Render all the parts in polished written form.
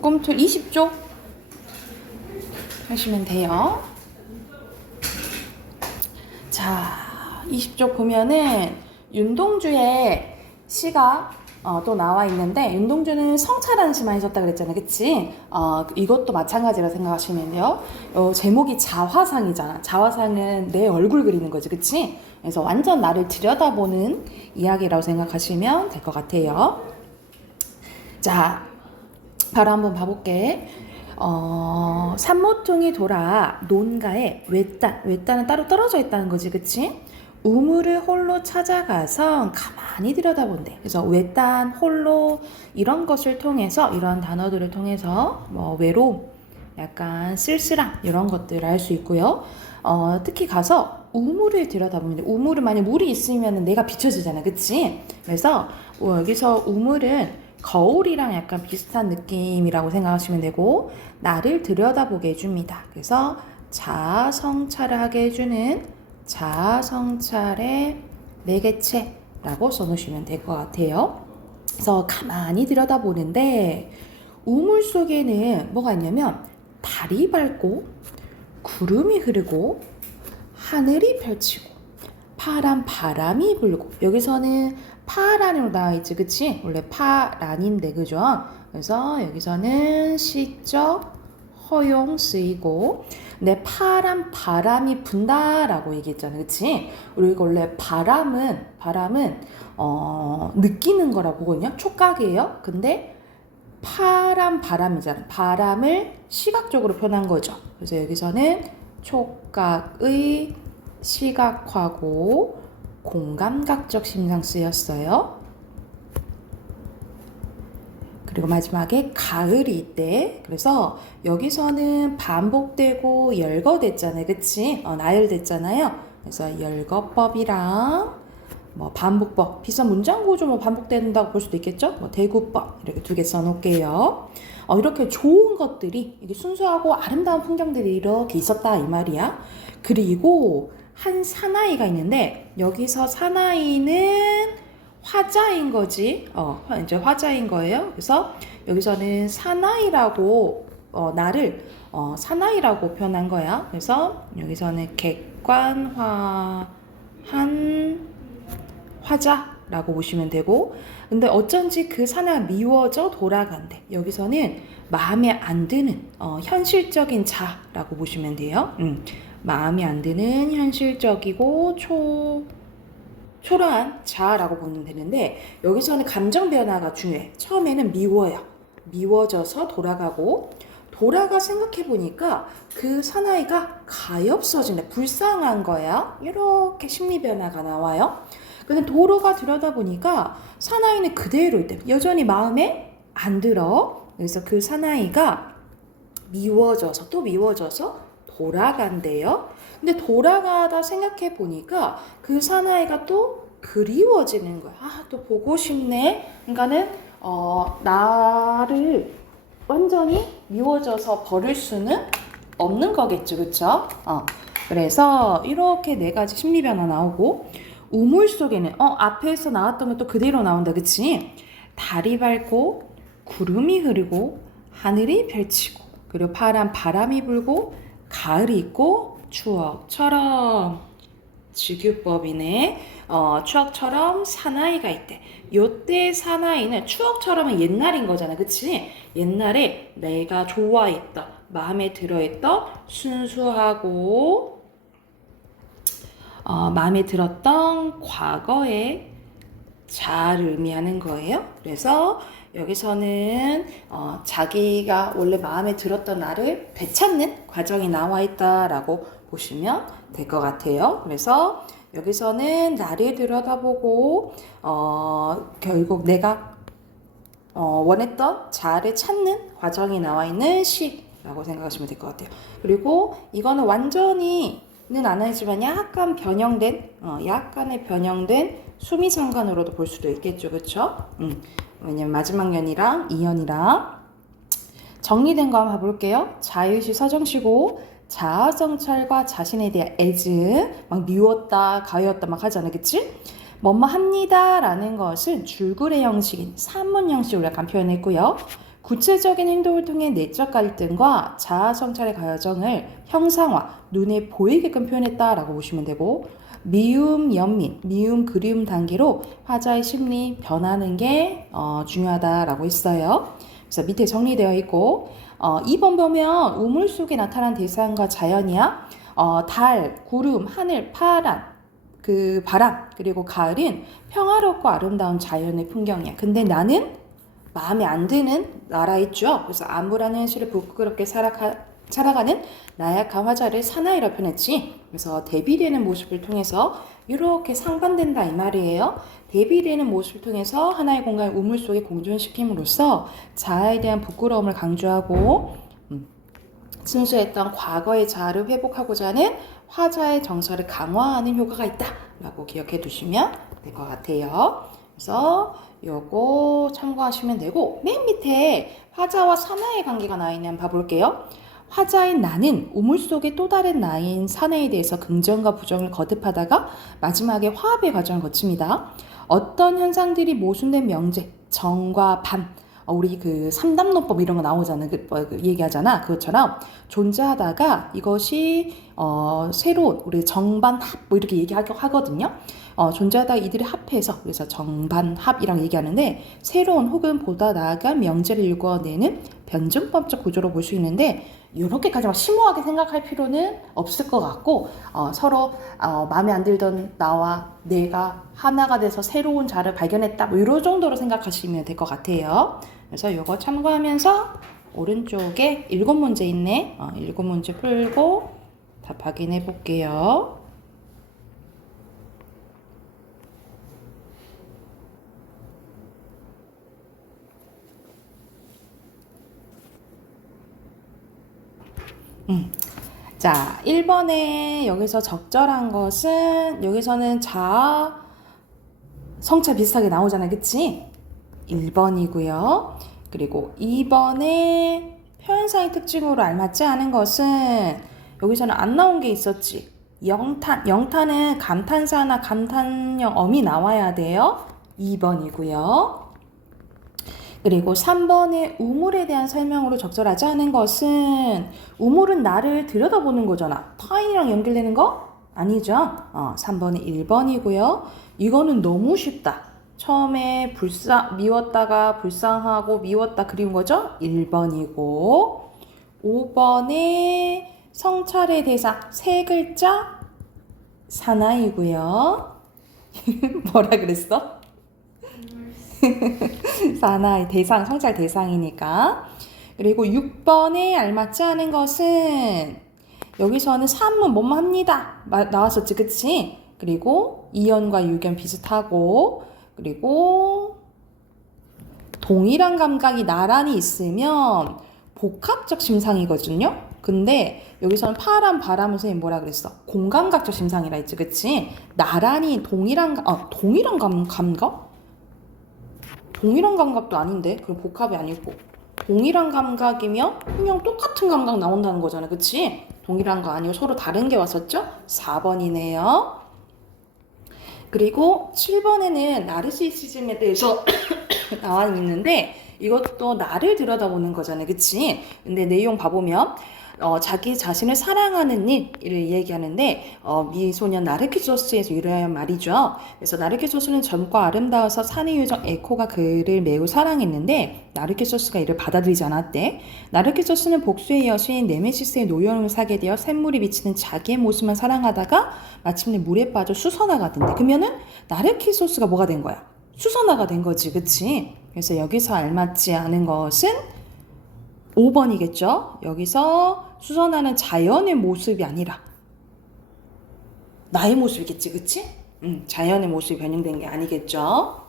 꿈틀 20쪽 하시면 돼요. 자, 20쪽 보면은 윤동주의 시가 또 나와 있는데, 윤동주는 성차라는 시 많이 썼다 그랬잖아, 그치? 이것도 마찬가지라 생각하시면 돼요. 제목이 자화상이잖아. 자화상은 내 얼굴 그리는 거지, 그치? 그래서 완전 나를 들여다보는 이야기라고 생각하시면 될 것 같아요. 자, 바로 한번 봐볼게. 산모퉁이 돌아 논가에 외딴은 따로 떨어져 있다는 거지, 그치? 우물을 홀로 찾아가서 가만히 들여다본대. 그래서 외딴, 홀로 이런 것을 통해서, 이런 단어들을 통해서 외로움, 약간 쓸쓸함 이런 것들을 알 수 있고요. 특히 가서 우물을 들여다보면, 우물은 만약 물이 있으면 내가 비춰지잖아, 그치? 그래서 여기서 우물은 거울이랑 약간 비슷한 느낌이라고 생각하시면 되고, 나를 들여다보게 해줍니다. 그래서 자아성찰을 하게 해주는 자아성찰의 매개체라고 써놓으시면 될 것 같아요. 그래서 가만히 들여다보는데, 우물 속에는 뭐가 있냐면 달이 밝고 구름이 흐르고 하늘이 펼치고 파란 바람이 불고, 여기서는 파란으로 나와 있지, 그치? 원래 파란인데, 그죠? 그래서 여기서는 시적 허용 쓰이고, 근데 파란 바람이 분다라고 얘기했잖아, 그치? 우리가 원래 바람은 느끼는 거라고 보거든요. 촉각이에요. 근데 파란 바람이잖아. 바람을 시각적으로 표현한 거죠. 그래서 여기서는 촉각의 시각화고 공감각적 심상 쓰였어요. 그리고 마지막에 가을이 있대. 그래서 여기서는 반복되고 열거됐잖아요, 그치? 나열됐잖아요. 그래서 열거법이랑 반복법, 비슷한 문장 구조 반복된다고 볼 수도 있겠죠? 대구법 이렇게 두 개 써놓을게요. 이렇게 좋은 것들이, 이게 순수하고 아름다운 풍경들이 이렇게 있었다 이 말이야. 그리고 한 사나이가 있는데, 여기서 사나이는 화자인 거지. 이제 화자인 거예요. 그래서 여기서는 사나이라고 나를 사나이라고 표현한 거야. 그래서 여기서는 객관화한 화자라고 보시면 되고, 근데 어쩐지 그 사나이가 미워져 돌아간대. 여기서는 마음에 안 드는 현실적인 자라고 보시면 돼요. 마음에 안 드는 현실적이고 초라한 자아라고 보면 되는데, 여기서는 감정 변화가 중요해. 처음에는 미워요. 미워져서 돌아가고, 돌아가 생각해보니까 그 사나이가 가엾어진다. 불쌍한 거야. 이렇게 심리 변화가 나와요. 근데 도로가 들여다보니까 사나이는 그대로 있대. 여전히 마음에 안 들어. 그래서 그 사나이가 미워져서 또 미워져서 돌아간대요. 근데 돌아가다 생각해 보니까 그 사나이가 또 그리워지는 거야. 또 보고 싶네. 그러니까는 나를 완전히 미워져서 버릴 수는 없는 거겠죠, 그렇죠? 그래서 이렇게 네 가지 심리 변화 나오고, 우물 속에는 앞에서 나왔던 것도 그대로 나온다, 그치? 달이 밝고 구름이 흐르고 하늘이 펼치고, 그리고 파란 바람이 불고 가을이 있고, 추억처럼 지규법이네. 추억처럼 사나이가 있대. 요때 사나이는, 추억처럼은 옛날인 거잖아, 그치? 옛날에 내가 좋아했던, 마음에 들어했던 순수하고 마음에 들었던 과거의 자아를 의미하는 거예요. 그래서 여기서는 자기가 원래 마음에 들었던 나를 되찾는 과정이 나와 있다라고 보시면 될 것 같아요. 그래서 여기서는 나를 들여다보고 결국 내가 원했던 자아를 찾는 과정이 나와 있는 시라고 생각하시면 될 것 같아요. 그리고 이거는 완전히는 아니지만 약간 변형된, 약간의 변형된 수미상관으로도 볼 수도 있겠죠, 그렇죠? 왜냐면 마지막 연이랑 이연이랑 정리된 거 한번 봐볼게요. 자유시 서정시고, 자아성찰과 자신에 대한 애증, 막 미웠다, 가였다 막 하잖아, 그치? 뭐뭐 합니다 라는 것은 줄글의 형식인 산문 형식으로 약간 표현했고요. 구체적인 행동을 통해 내적 갈등과 자아 성찰의 과정을 형상화, 눈에 보이게끔 표현했다라고 보시면 되고, 미움, 연민, 미움, 그리움 단계로 화자의 심리 변하는 게 중요하다라고 했어요. 그래서 밑에 정리되어 있고, 2번 보면 우물 속에 나타난 대상과 자연이야. 달, 구름, 하늘, 파란, 그 바람, 그리고 가을은 평화롭고 아름다운 자연의 풍경이야. 근데 나는 마음에 안 드는 나라 있죠. 그래서 암울한 현실을 부끄럽게 살아가는 나약한 화자를 사나이라 표현했지. 그래서 대비되는 모습을 통해서 이렇게 상반된다 이 말이에요. 대비되는 모습을 통해서 하나의 공간을 우물 속에 공존시킴으로써 자아에 대한 부끄러움을 강조하고 순수했던 과거의 자아를 회복하고자 하는 화자의 정서를 강화하는 효과가 있다라고 기억해 두시면 될 것 같아요. 그래서 요거 참고하시면 되고, 맨 밑에 화자와 사나이의 관계가 나와 있는 한번 봐볼게요. 화자인 나는 우물 속의 또 다른 나인 사나이에 대해서 긍정과 부정을 거듭하다가 마지막에 화합의 과정을 거칩니다. 어떤 현상들이 모순된 명제, 정과 반, 우리 그 3담론법 이런 거 나오잖아. 얘기하잖아. 그것처럼 존재하다가 이것이 새로운 우리 정반합 뭐 이렇게 얘기하거든요. 존재하다 이들이 합해서 그래서 정반합이라고 얘기하는데 새로운 혹은 보다 나아간 명제를 일궈내는 변증법적 구조로 볼 수 있는데 이렇게까지 막 심오하게 생각할 필요는 없을 것 같고 서로 마음에 안 들던 나와 내가 하나가 돼서 새로운 자를 발견했다 뭐 이런 정도로 생각하시면 될 것 같아요. 그래서 이거 참고하면서 오른쪽에 7문제 있네. 7문제 풀고 답 확인해 볼게요. 자, 1번에 여기서 적절한 것은 여기서는 자아 성찰 비슷하게 나오잖아요. 그치? 1번이고요. 그리고 2번에 표현상의 특징으로 알맞지 않은 것은 여기서는 안 나온 게 있었지. 영탄은 감탄사나 감탄형 어미 나와야 돼요. 2번이고요. 그리고 3번의 우물에 대한 설명으로 적절하지 않은 것은 우물은 나를 들여다보는 거잖아. 타인이랑 연결되는 거? 아니죠. 3번은 1번이고요. 이거는 너무 쉽다. 처음에 미웠다가 불쌍하고 미웠다 그리운 거죠? 1번이고 5번에 성찰의 대상 3글자 사나이고요. 뭐라 그랬어? 사나이 대상, 성찰 대상이니까. 그리고 6번에 알맞지 않은 것은 여기서는 산문 뭐뭐 합니다 나왔었지, 그치? 그리고 이연과 유견 비슷하고 그리고 동일한 감각이 나란히 있으면 복합적 심상이거든요. 근데 여기서는 파란 바람을 선생님 뭐라 그랬어? 공감각적 심상이라 했지, 그치? 나란히 동일한 감각? 동일한 감각도 아닌데 그럼 복합이 아니고 동일한 감각이면 그냥 똑같은 감각 나온다는 거잖아, 그치? 동일한 거 아니고 서로 다른 게 왔었죠? 4번이네요. 그리고 7번에는 나르시시즘에 대해서 나와 있는데 이것도 나를 들여다보는 거잖아요, 그치? 근데 내용 봐보면 자기 자신을 사랑하는 일을 얘기하는데 미소년 나르키소스에서 유래한 말이죠. 그래서 나르키소스는 젊고 아름다워서 사내 요정 에코가 그를 매우 사랑했는데 나르키소스가 이를 받아들이지 않았대. 나르키소스는 복수의 여신 네메시스의 노여움을 사게 되어 샘물이 비치는 자기의 모습만 사랑하다가 마침내 물에 빠져 수선화가 된대. 그러면은 나르키소스가 뭐가 된 거야? 수선화가 된 거지, 그치? 그래서 여기서 알맞지 않은 것은 5번이겠죠? 여기서 수선화는 자연의 모습이 아니라 나의 모습이겠지, 그치? 자연의 모습이 변형된 게 아니겠죠?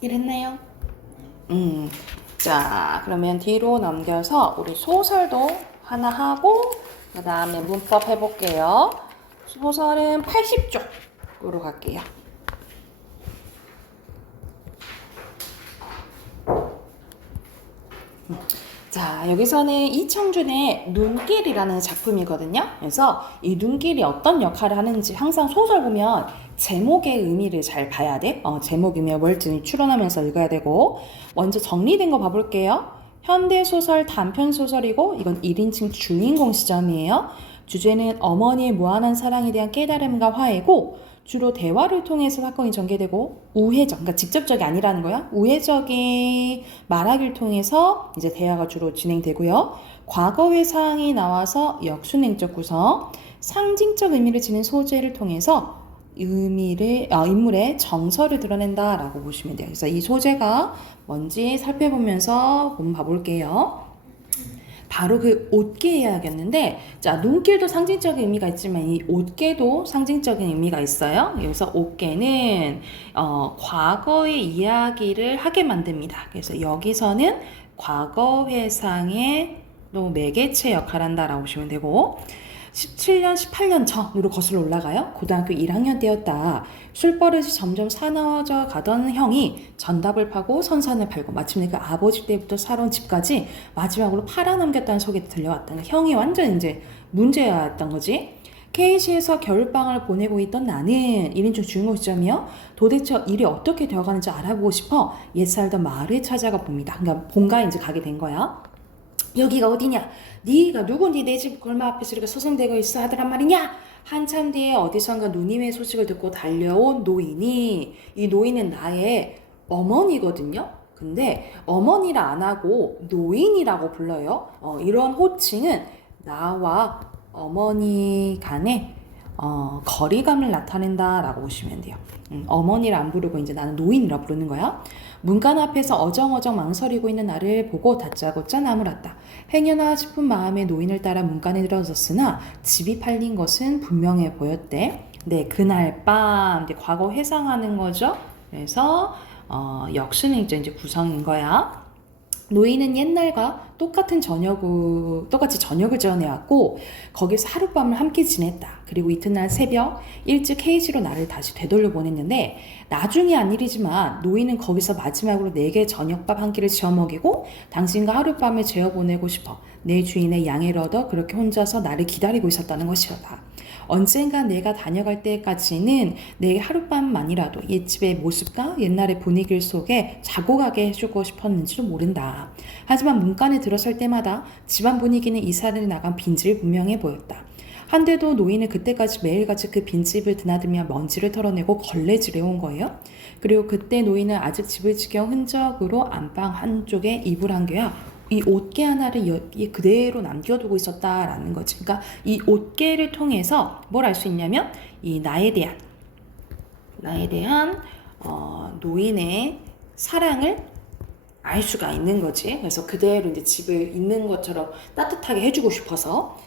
이랬나요? 자, 그러면 뒤로 넘겨서 우리 소설도 하나 하고 그 다음에 문법 해볼게요. 소설은 80쪽으로 갈게요. 자, 여기서는 이청준의 눈길이라는 작품이거든요. 그래서 이 눈길이 어떤 역할을 하는지 항상 소설 보면 제목의 의미를 잘 봐야 돼. 제목이면 월등히 추론하면서 읽어야 되고. 먼저 정리된 거 봐볼게요. 현대소설 단편소설이고 이건 1인칭 주인공 시점이에요. 주제는 어머니의 무한한 사랑에 대한 깨달음과 화해고 주로 대화를 통해서 사건이 전개되고 우회적, 그러니까 직접적이 아니라는 거야. 우회적인 말하기를 통해서 이제 대화가 주로 진행되고요. 과거의 사항이 나와서 역순행적 구성, 상징적 의미를 지닌 소재를 통해서 인물의 정서를 드러낸다라고 보시면 돼요. 그래서 이 소재가 뭔지 살펴보면서 한번 봐볼게요. 바로 그 옷개 이야기였는데, 자, 눈길도 상징적인 의미가 있지만 이 옷개도 상징적인 의미가 있어요. 그래서 옷개는 과거의 이야기를 하게 만듭니다. 그래서 여기서는 과거 회상의 또 매개체 역할을 한다라고 보시면 되고, 17년, 18년 전으로 거슬러 올라가요. 고등학교 1학년 때였다. 술버릇이 점점 사나워져 가던 형이 전답을 파고 선산을 팔고 마침내 그 아버지 때부터 살아온 집까지 마지막으로 팔아넘겼다는 소식이 들려왔다. 형이 완전 이제 문제였던 거지. KC에서 겨울방학을 보내고 있던 나는 1인칭 주인공 시점이요. 도대체 일이 어떻게 되어가는지 알아보고 싶어 옛 살던 마을에 찾아가 봅니다. 그러니까 본가에 이제 가게 된 거야. 여기가 어디냐? 네가 누군데 내 집 골마 앞에서 이렇게 서성대고 있어 하더란 말이냐? 한참 뒤에 어디선가 누님의 소식을 듣고 달려온 노인이, 이 노인은 나의 어머니거든요. 근데 어머니라 안 하고 노인이라고 불러요. 이런 호칭은 나와 어머니 간의 거리감을 나타낸다라고 보시면 돼요. 어머니를 안 부르고 이제 나는 노인이라 부르는 거야. 문간 앞에서 어정어정 망설이고 있는 나를 보고 다짜고짜 나무랐다. 행여나 싶은 마음에 노인을 따라 문간에 들어섰으나 집이 팔린 것은 분명해 보였대. 네, 그날 밤 이제 과거 회상하는 거죠. 그래서 역순행적 이제 구성인 거야. 노인은 옛날과 똑같이 저녁을 지어내왔고 거기서 하룻밤을 함께 지냈다. 그리고 이튿날 새벽 일찍 헤이지로 나를 다시 되돌려 보냈는데 나중에 한 일이지만 노인은 거기서 마지막으로 내게 저녁밥 한 끼를 지어 먹이고 당신과 하룻밤을 재워 보내고 싶어 내 주인의 양해를 얻어 그렇게 혼자서 나를 기다리고 있었다는 것이었다. 언젠가 내가 다녀갈 때까지는 내 하룻밤만이라도 옛집의 모습과 옛날의 분위기를 속에 자고 가게 해주고 싶었는지도 모른다. 하지만 문간에 들어설 때마다 집안 분위기는 이사를 나간 빈집이 분명해 보였다. 한데도 노인은 그때까지 매일같이 그 빈집을 드나들며 먼지를 털어내고 걸레질해 온 거예요. 그리고 그때 노인은 아직 집을 지켜온 흔적으로 안방 한쪽에 이불 한 개와 이 옷개 하나를 그대로 남겨두고 있었다라는 거지. 그러니까 이 옷개를 통해서 뭘 알 수 있냐면 이 나에 대한 노인의 사랑을 알 수가 있는 거지. 그래서 그대로 이제 집을 있는 것처럼 따뜻하게 해주고 싶어서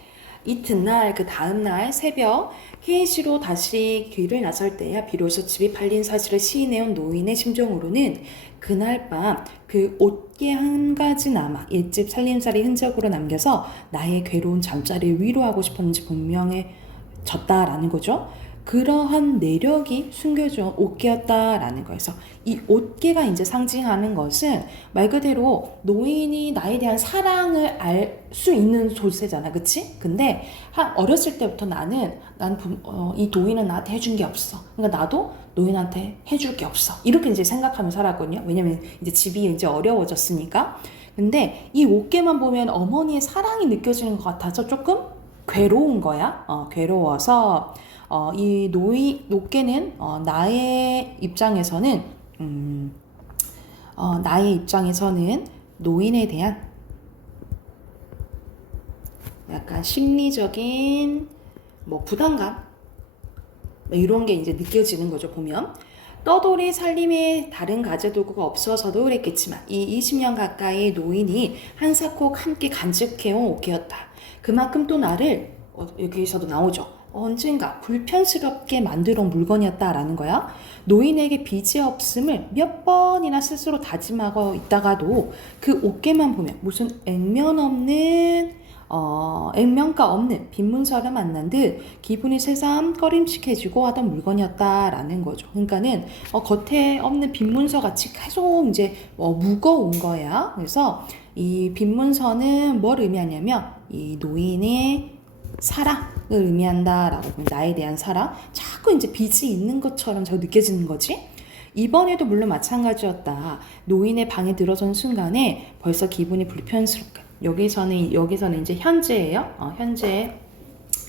이튿날 그 다음날 새벽 케이시로 다시 길을 나설 때야 비로소 집이 팔린 사실을 시인해온 노인의 심정으로는 그날 밤 그 옷개 한 가지 남아 옛집 살림살이 흔적으로 남겨서 나의 괴로운 잠자리를 위로하고 싶었는지 분명해졌다라는 거죠. 그러한 내력이 숨겨진 옷개였다라는 거에서 이 옷개가 이제 상징하는 것은 말 그대로 노인이 나에 대한 사랑을 알 수 있는 소재잖아, 그치? 근데 어렸을 때부터 이 노인은 나한테 해준 게 없어. 그러니까 나도 노인한테 해줄 게 없어. 이렇게 이제 생각하며 살았거든요. 왜냐면 이제 집이 이제 어려워졌으니까. 근데 이 옷개만 보면 어머니의 사랑이 느껴지는 것 같아서 조금 괴로운 거야. 괴로워서 이 옷개는 나의 입장에서는 노인에 대한 약간 심리적인 부담감 이런 게 이제 느껴지는 거죠. 보면 떠돌이 살림에 다른 가재도구가 없어서도 그랬겠지만 이 20년 가까이 노인이 한사코 함께 간직해온 옷개였다. 그만큼 또 나를 여기서도 나오죠. 언젠가 불편스럽게 만들어 온 물건이었다라는 거야. 노인에게 빚이 없음을 몇 번이나 스스로 다짐하고 있다가도 그 옷개만 보면 무슨 액면 없는 액면가 없는 빈 문서를 만난 듯 기분이 새삼 꺼림칙해지고 하던 물건이었다라는 거죠. 그러니까는 겉에 없는 빈 문서 같이 계속 이제 무거운 거야. 그래서 이 빈 문서는 뭘 의미하냐면 이 노인의 사랑을 의미한다라고, 나에 대한 사랑. 자꾸 이제 빚이 있는 것처럼 자꾸 느껴지는 거지. 이번에도 물론 마찬가지였다. 노인의 방에 들어선 순간에 벌써 기분이 불편스럽게. 여기서는 이제 현재예요. 현재.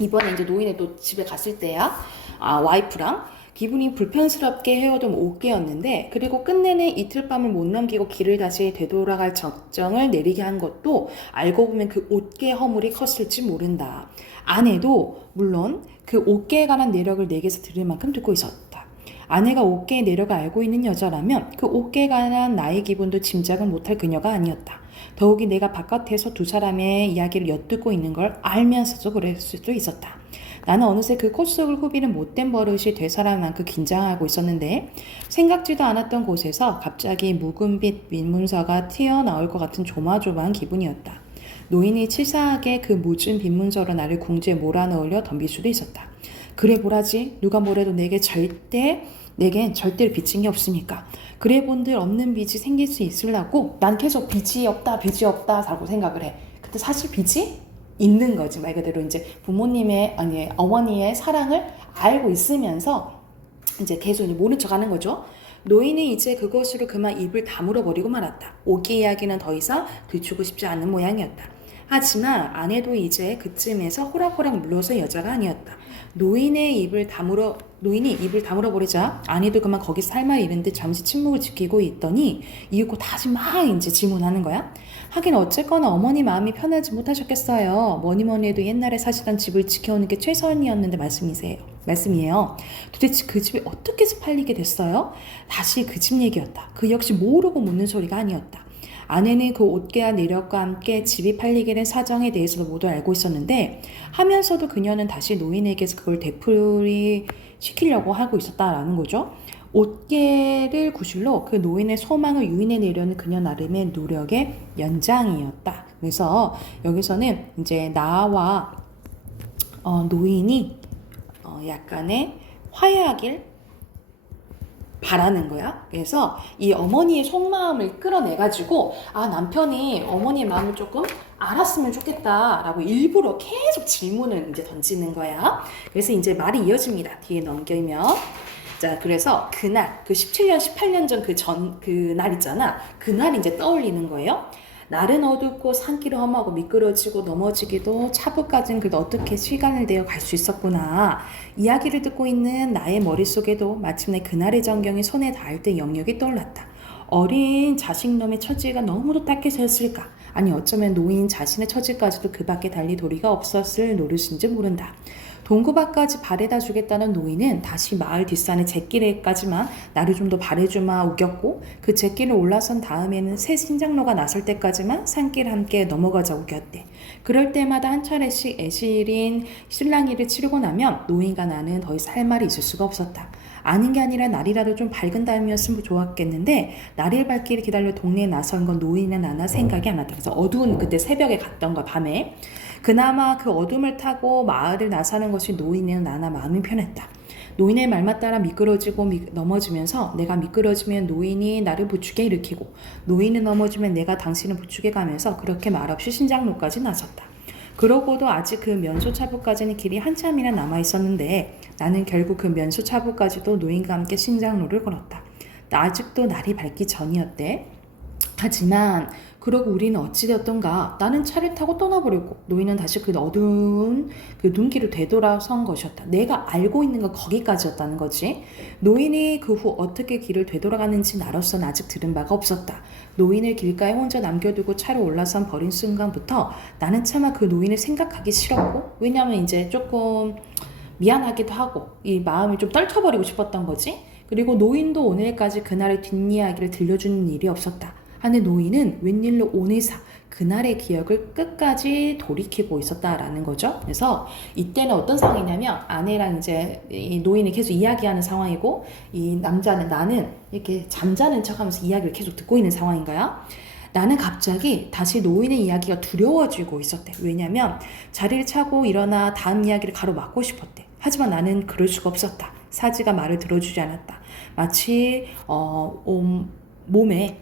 이번에 이제 노인의 또 집에 갔을 때야. 와이프랑 기분이 불편스럽게 헤어던 옷개였는데, 그리고 끝내내 이틀 밤을 못 넘기고 길을 다시 되돌아갈 결정을 내리게 한 것도 알고 보면 그 옷개 허물이 컸을지 모른다. 아내도 물론 그 옷개에 관한 내력을 내게서 들을 만큼 듣고 있었다. 아내가 옷개의 내력을 알고 있는 여자라면 그 옷개에 관한 나의 기분도 짐작을 못할 그녀가 아니었다. 더욱이 내가 바깥에서 두 사람의 이야기를 엿듣고 있는 걸 알면서도 그럴 수도 있었다. 나는 어느새 그 콧 속을 후비는 못된 버릇이 되살아난 만큼 긴장하고 있었는데, 생각지도 않았던 곳에서 갑자기 묵은빛 민문서가 튀어나올 것 같은 조마조마한 기분이었다. 노인이 치사하게 그 묻은 빈문서로 나를 궁지에 몰아넣으려 덤빌 수도 있었다. 그래 뭐라지? 누가 뭐래도 내겐 절대로 빚진 게 없으니까. 그래 본들 없는 빚이 생길 수 있으려고 난 계속 빚이 없다 라고 생각을 해. 근데 사실 빚이 있는 거지. 말 그대로 이제 어머니의 사랑을 알고 있으면서 이제 계속 모른 척 하는 거죠. 노인은 이제 그것으로 그만 입을 다물어 버리고 말았다. 옷개 이야기는 더 이상 들추고 싶지 않은 모양이었다. 하지만 아내도 이제 그쯤에서 호락호락 물러서 여자가 아니었다. 노인이 입을 다물어 버리자 아내도 그만 거기서 할 말 잃은 듯 잠시 침묵을 지키고 있더니 이윽고 다시 막 이제 질문하는 거야. 하긴 어쨌거나 어머니 마음이 편하지 못하셨겠어요. 뭐니 해도 옛날에 사시던 집을 지켜오는 게 최선이었는데 말씀이에요. 도대체 그 집이 어떻게 해서 팔리게 됐어요? 다시 그 집 얘기였다. 그 역시 모르고 묻는 소리가 아니었다. 아내는 그 옷개와 내력과 함께 집이 팔리게 된 사정에 대해서도 모두 알고 있었는데, 하면서도 그녀는 다시 노인에게서 그걸 되풀이시키려고 하고 있었다라는 거죠. 옷개를 구실로 그 노인의 소망을 유인해내려는 그녀 나름의 노력의 연장이었다. 그래서 여기서는 이제 나와 노인이 약간의 화해하길 바라는 거야. 그래서 이 어머니의 속마음을 끌어내가지고 남편이 어머니의 마음을 조금 알았으면 좋겠다라고 일부러 계속 질문을 이제 던지는 거야. 그래서 이제 말이 이어집니다. 뒤에 넘기면. 자, 그래서 그날, 그 17년, 18년 전 그날 있잖아. 그날이 이제 떠올리는 거예요. 날은 어둡고 산길은 험하고 미끄러지고 넘어지기도 차부까지는 그래도 어떻게 시간을 내어 갈 수 있었구나. 이야기를 듣고 있는 나의 머릿속에도 마침내 그날의 전경이 손에 닿을 때 영역이 떠올랐다. 어린 자식놈의 처지가 너무도 딱해서였을까? 아니 어쩌면 노인 자신의 처지까지도 그 밖에 달리 도리가 없었을 노릇인지 모른다. 동구밭까지 바래다 주겠다는 노인은 다시 마을 뒷산의 잿길에까지만 나를 좀 더 바래주마 우겼고, 그 잿길을 올라선 다음에는 새 신장로가 나설 때까지만 산길 함께 넘어가자 우겼대. 그럴 때마다 한 차례씩 애실인 실랑이를 치르고 나면 노인과 나는 더 이상 할 말이 있을 수가 없었다. 아닌 게 아니라 날이라도 좀 밝은 다음이었으면 좋았겠는데, 날일 밝기를 기다려 동네에 나선 건 노인은 나나 생각이 안 났다. 그래서 어두운 그때 새벽에 갔던 거야, 밤에. 그나마 그 어둠을 타고 마을을 나서는 것이 노인은 나나 마음이 편했다. 노인의 말만 따라 미끄러지고 넘어지면서 내가 미끄러지면 노인이 나를 부축에 일으키고, 노인이 넘어지면 내가 당신을 부축에 가면서 그렇게 말없이 신장로까지 나섰다. 그러고도 아직 그 면소차부까지는 길이 한참이나 남아있었는데 나는 결국 그 면소차부까지도 노인과 함께 신장로를 걸었다. 아직도 날이 밝기 전이었대. 하지만 그러고 우리는 어찌되었던가. 나는 차를 타고 떠나버렸고 노인은 다시 그 어두운 그 눈길을 되돌아선 것이었다. 내가 알고 있는 건 거기까지였다는 거지. 노인이 그 후 어떻게 길을 되돌아가는지 나로서는 아직 들은 바가 없었다. 노인을 길가에 혼자 남겨두고 차로 올라선 버린 순간부터 나는 차마 그 노인을 생각하기 싫었고, 왜냐하면 이제 조금 미안하기도 하고 이 마음을 좀 떨쳐버리고 싶었던 거지. 그리고 노인도 오늘까지 그날의 뒷이야기를 들려주는 일이 없었다. 하는 노인은 웬일로 오늘사 그날의 기억을 끝까지 돌이키고 있었다라는 거죠. 그래서 이때는 어떤 상황이냐면 아내랑 이제 이 노인이 계속 이야기하는 상황이고, 이 남자는 나는 이렇게 잠자는 척하면서 이야기를 계속 듣고 있는 상황인 거야. 나는 갑자기 다시 노인의 이야기가 두려워지고 있었대. 왜냐면 자리를 차고 일어나 다음 이야기를 가로막고 싶었대. 하지만 나는 그럴 수가 없었다. 사지가 말을 들어주지 않았다. 마치 몸에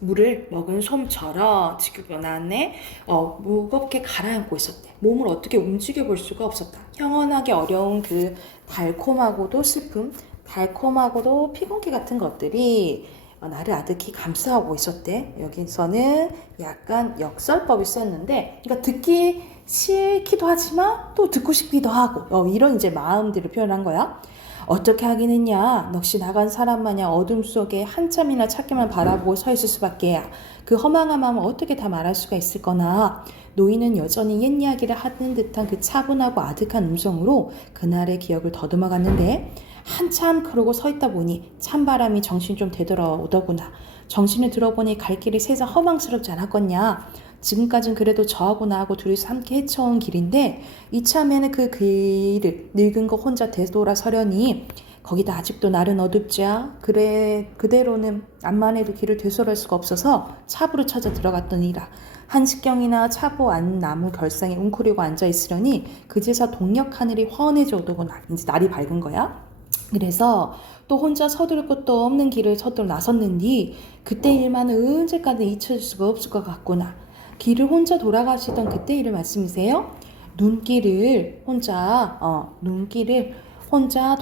물을 먹은 솜처럼 지금 나안에 무겁게 가라앉고 있었대. 몸을 어떻게 움직여 볼 수가 없었다. 형언하기 어려운 그 달콤하고도 슬픔, 달콤하고도 피곤기 같은 것들이 나를 아득히 감싸고 있었대. 여기서는 약간 역설법이 썼는데, 그러니까 듣기 싫기도 하지만 또 듣고 싶기도 하고, 이런 이제 마음들을 표현한 거야. 어떻게 하기는야, 넋이 나간 사람 마냥 어둠 속에 한참이나 찾기만 바라보고 서 있을 수밖에야. 그 허망한 마음을 어떻게 다 말할 수가 있을 거나. 노인은 여전히 옛 이야기를 하는 듯한 그 차분하고 아득한 음성으로 그날의 기억을 더듬어 갔는데, 한참 그러고 서 있다 보니 찬바람이 정신이 좀 되돌아오더구나. 정신을 들어보니 갈 길이 세상 허망스럽지 않았겠냐. 지금까진 그래도 저하고 나하고 둘이서 함께 헤쳐온 길인데 이참에는 그 길을 늙은 거 혼자 되돌아서려니 거기다 아직도 날은 어둡지야. 그래 그대로는 암만 해도 길을 되돌아올 수가 없어서 차부로 찾아 들어갔더니라. 한식경이나 차부 안 나무 결상에 웅크리고 앉아있으려니 그제서 동력 하늘이 훤해져 오더구나. 이제 날이 밝은 거야. 그래서 또 혼자 서두를 곳도 없는 길을 서둘러 나섰는디 그때 일만은 언제까지 잊혀질 수가 없을 것 같구나. 길을 혼자 돌아가시던 그때 일을 말씀이세요? 눈길을 혼자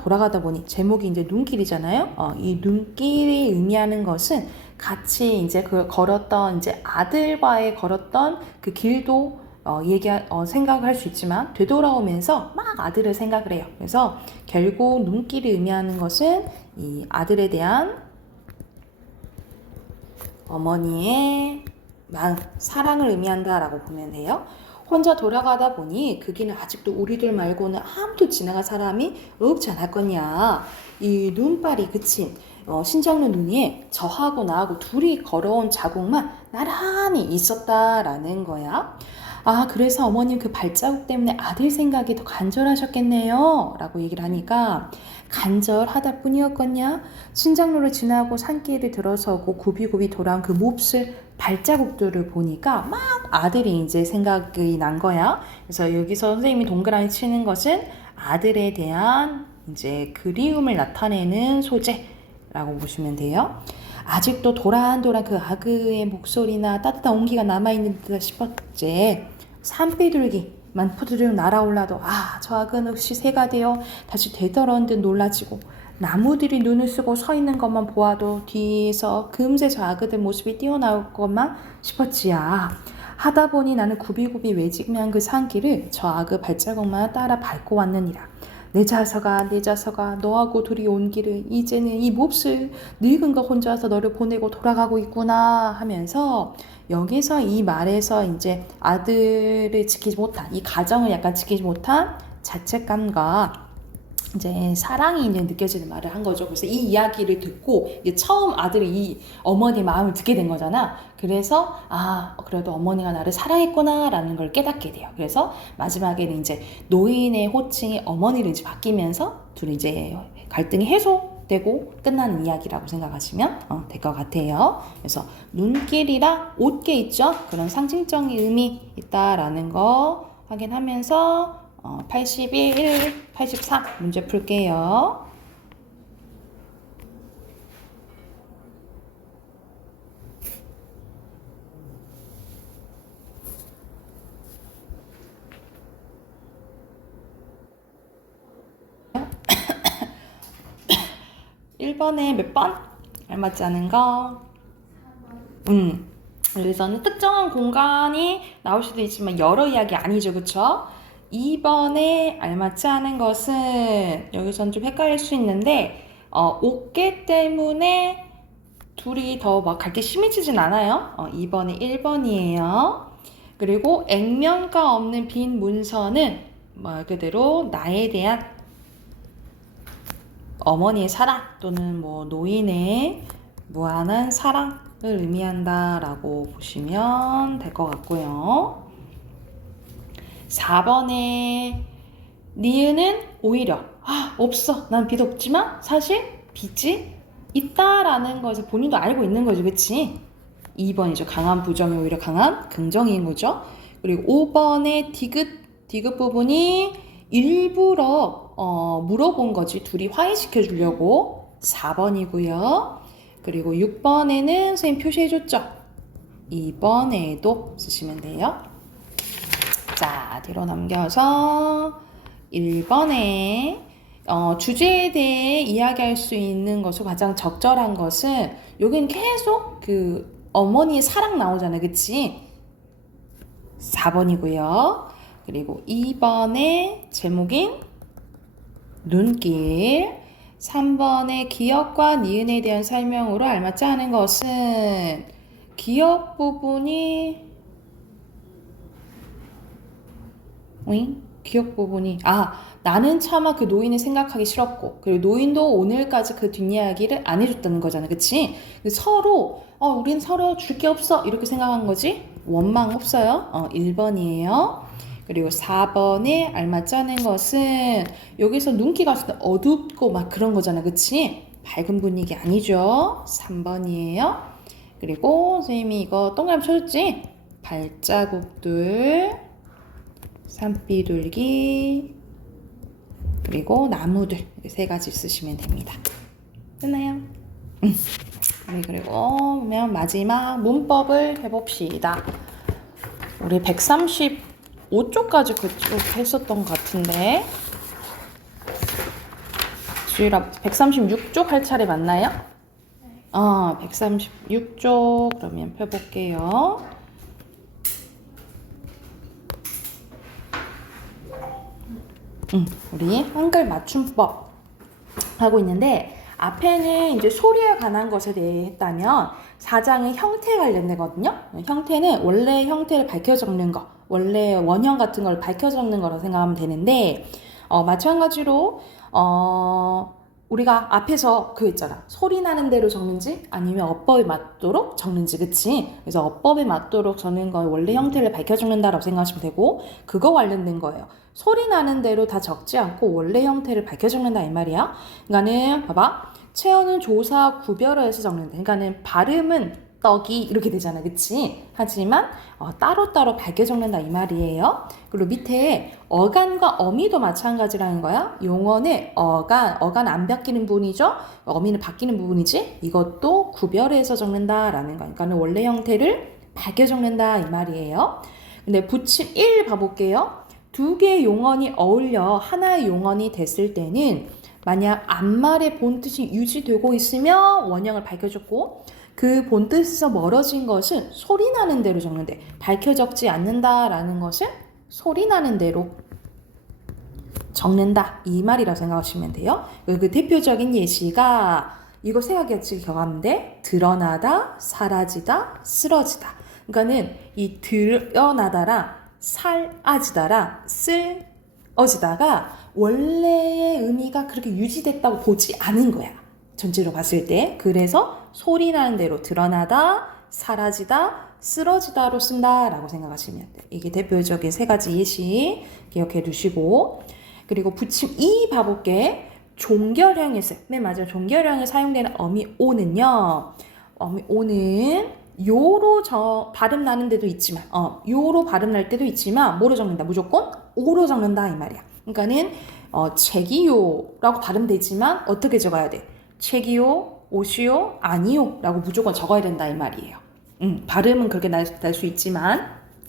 돌아가다 보니 제목이 이제 눈길이잖아요. 이 눈길이 의미하는 것은 같이 이제 그 걸었던 이제 아들과의 걸었던 그 길도 생각을 할 수 있지만 되돌아오면서 막 아들을 생각을 해요. 그래서 결국 눈길이 의미하는 것은 이 아들에 대한 어머니의 마음, 사랑을 의미한다라고 보면 돼요. 혼자 돌아가다 보니 그 길은 아직도 우리들 말고는 아무도 지나갈 사람이 없지 않았겠냐. 이 눈발이 그친 신정루 눈이 저하고 나하고 둘이 걸어온 자국만 나란히 있었다라는 거야. 아, 그래서 어머님 그 발자국 때문에 아들 생각이 더 간절하셨겠네요 라고 얘기를 하니까 간절하다 뿐이었겠냐? 신장로를 지나고 산길을 들어서고 굽이굽이 돌아온 그 몹쓸 발자국들을 보니까 막 아들이 이제 생각이 난 거야. 그래서 여기서 선생님이 동그라미 치는 것은 아들에 대한 이제 그리움을 나타내는 소재라고 보시면 돼요. 아직도 도란도란 그 아그의 목소리나 따뜻한 온기가 남아있는 듯 싶었지. 산비둘기만 푸드르륵 날아올라도 저 아그는 혹시 새가 되어 다시 되돌아온 듯 놀라지고 나무들이 눈을 쓰고 서 있는 것만 보아도 뒤에서 금세 저 아그들 모습이 뛰어나올 것만 싶었지야. 하다 보니 나는 굽이굽이 외직면 그 산길을 저 아그 발자국만 따라 밟고 왔느니라. 내 자서가 너하고 둘이 온 길을 이제는 이 몹쓸 늙은 거 혼자 와서 너를 보내고 돌아가고 있구나 하면서 여기서 이 말에서 이제 아들을 지키지 못한 이 가정을 약간 지키지 못한 자책감과 이제 사랑이 이제 느껴지는 말을 한 거죠. 그래서 이 이야기를 듣고 이제 처음 아들이 이 어머니 마음을 듣게 된 거잖아. 그래서 그래도 어머니가 나를 사랑했구나라는 걸 깨닫게 돼요. 그래서 마지막에는 이제 노인의 호칭이 어머니로 이제 바뀌면서 둘이 이제 갈등이 해소되고 끝나는 이야기라고 생각하시면 될 것 같아요. 그래서 눈길이랑 옷게 있죠. 그런 상징적인 의미 있다라는 거 확인하면서 81, 83 문제 풀게요. (1번에) 몇 번? 알맞지 않은 거? 여기서는 특정한 공간이 나올 수도 있지만 여러 이야기 아니죠, 그쵸? 2번에 알맞지 않은 것은 여기서는 좀 헷갈릴 수 있는데 어깨 때문에 둘이 더 막 갈등 심해지진 않아요. 2번에 1번이에요. 그리고 액면가 없는 빈 문서는 말 그대로 나에 대한 어머니의 사랑 또는 뭐 노인의 무한한 사랑을 의미한다라고 보시면 될 것 같고요. 4번에 니은은 오히려 없어. 난 빚 없지만 사실 빚이 있다라는 것을 본인도 알고 있는 거지. 그치? 2번이죠. 강한 부정이 오히려 강한 긍정인 거죠. 그리고 5번의 디귿 부분이 일부러 물어본 거지. 둘이 화해시켜 주려고. 4번이고요. 그리고 6번에는 선생님 표시해줬죠. 2번에도 쓰시면 돼요. 자, 뒤로 넘겨서 1번에 주제에 대해 이야기할 수 있는 것으로 가장 적절한 것은 여긴 계속 그 어머니의 사랑 나오잖아요. 그치? 4번이고요. 그리고 2번의 제목인 눈길, 3번의 기억과 니은에 대한 설명으로 알맞지 않은 것은 기억 부분이 기억 부분이 나는 차마 그 노인을 생각하기 싫었고 그리고 노인도 오늘까지 그 뒷이야기를 안 해줬다는 거잖아. 그치? 서로 우린 서로 줄 게 없어 이렇게 생각한 거지. 원망 없어요. 1번이에요. 그리고 4번에 알맞지 않은 것은 여기서 눈기가 어둡고 막 그런 거잖아. 그치? 밝은 분위기 아니죠. 3번이에요. 그리고 선생님이 이거 동그라미 쳐줬지? 발자국들, 산비둘기, 그리고 나무들 세 가지 쓰시면 됩니다. 끝나요? 그리고 마지막 문법을 해봅시다. 우리 135쪽까지 그쪽 했었던 것 같은데 주일아 136쪽 할 차례 맞나요? 136쪽 그러면 펴볼게요. 우리 한글 맞춤법 하고 있는데 앞에는 이제 소리에 관한 것에 대해 했다면 4장은 형태에 관련되거든요. 형태는 원래 형태를 밝혀 적는 거, 원래 원형 같은 걸 밝혀 적는 거라고 생각하면 되는데 마찬가지로 우리가 앞에서 그 있잖아. 소리 나는 대로 적는지 아니면 어법에 맞도록 적는지. 그치? 그래서 어법에 맞도록 적는 건 원래 형태를 밝혀 적는다라고 생각하시면 되고 그거 관련된 거예요. 소리 나는 대로 다 적지 않고 원래 형태를 밝혀 적는다 이 말이야. 그러니까는 봐봐. 체어는 조사 구별어에서 적는다. 그러니까는 발음은 떡이 이렇게 되잖아. 그치? 하지만 따로따로 밝혀 적는다 이 말이에요. 그리고 밑에 어간과 어미도 마찬가지라는 거야. 용어는 어간 안 바뀌는 부분이죠. 어미는 바뀌는 부분이지. 이것도 구별해서 적는다라는 거야. 그러니까 원래 형태를 밝혀 적는다 이 말이에요. 근데 부침 1 봐볼게요. 두 개의 용언이 어울려 하나의 용언이 됐을 때는 만약 앞말의 본뜻이 유지되고 있으면 원형을 밝혀줬고 그 본뜻에서 멀어진 것은 소리 나는 대로 적는데 밝혀 적지 않는다라는 것은 소리 나는 대로 적는다 이 말이라고 생각하시면 돼요. 그 대표적인 예시가 이거 세 가지 기억하면 돼. 드러나다, 사라지다, 쓰러지다. 그러니까는 이 드러나다랑 사라지다랑 쓰러지다가 원래의 의미가 그렇게 유지됐다고 보지 않은 거야. 전체로 봤을 때. 그래서 소리 나는 대로 드러나다, 사라지다, 쓰러지다로 쓴다라고 생각하시면 돼요. 이게 대표적인 세 가지 예시 기억해 두시고 그리고 부침 2 봐볼게. 종결형에서 맨 마지막 종결형에 사용되는 어미 오는요. 어미 오는 요로 발음 나는 데도 있지만 요로 발음 날 때도 있지만 뭐로 적는다? 무조건 오로 적는다 이 말이야. 그러니까는 책이요라고 발음되지만 어떻게 적어야 돼? 책이요, 옷이요, 아니요 라고 무조건 적어야 된다 이 말이에요. 발음은 그렇게 날 수 있지만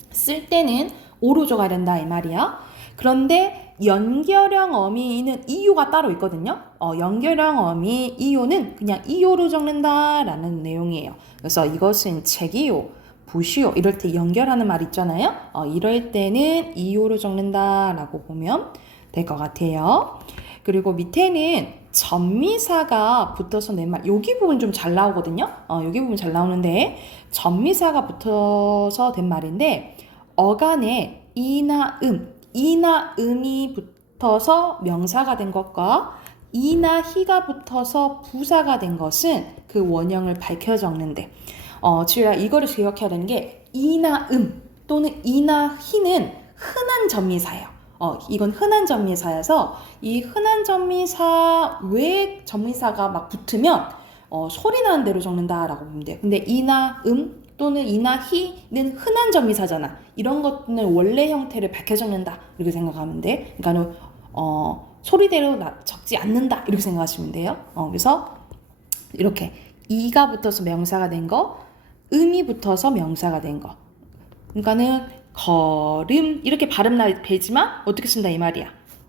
쓸 때는 오로 적어야 된다 이 말이야. 그런데 연결형 어미는 이요가 따로 있거든요. 연결형 어미 이요는 그냥 이요로 적는다라는 내용이에요. 그래서 이것은 책이요, 붓이요 이럴 때 연결하는 말 있잖아요. 이럴 때는 이요로 적는다라고 보면 될 것 같아요. 그리고 밑에는 전미사가 붙어서 낸 말, 여기 부분 좀 잘 나오거든요. 여기 부분 잘 나오는데 전미사가 붙어서 된 말인데 어간에 이나 음이 붙어서 명사가 된 것과 이나 희가 붙어서 부사가 된 것은 그 원형을 밝혀 적는데 지우야 이거를 기억해야 되는 게 이나 또는 이나 희는 흔한 전미사예요. 이건 흔한 전미사여서 이 흔한 전미사 외 전미사가 막 붙으면 소리 나는 대로 적는다라고 보면 돼요. 근데 이나 또는 이나 히는 흔한 접미사잖아. 이런 것들은 원래 형태를 밝혀 적는다 이렇게 생각하면 돼. 그러니까 소리대로 적지 않는다 이렇게 생각하시면 돼요. 그래서 이렇게 이가 붙어서 명사가 된 거, 음이 붙어서 명사가 된 거. 그러니까는 걸음 이렇게 발음 되지만 어떻게 쓴다 이 말이야.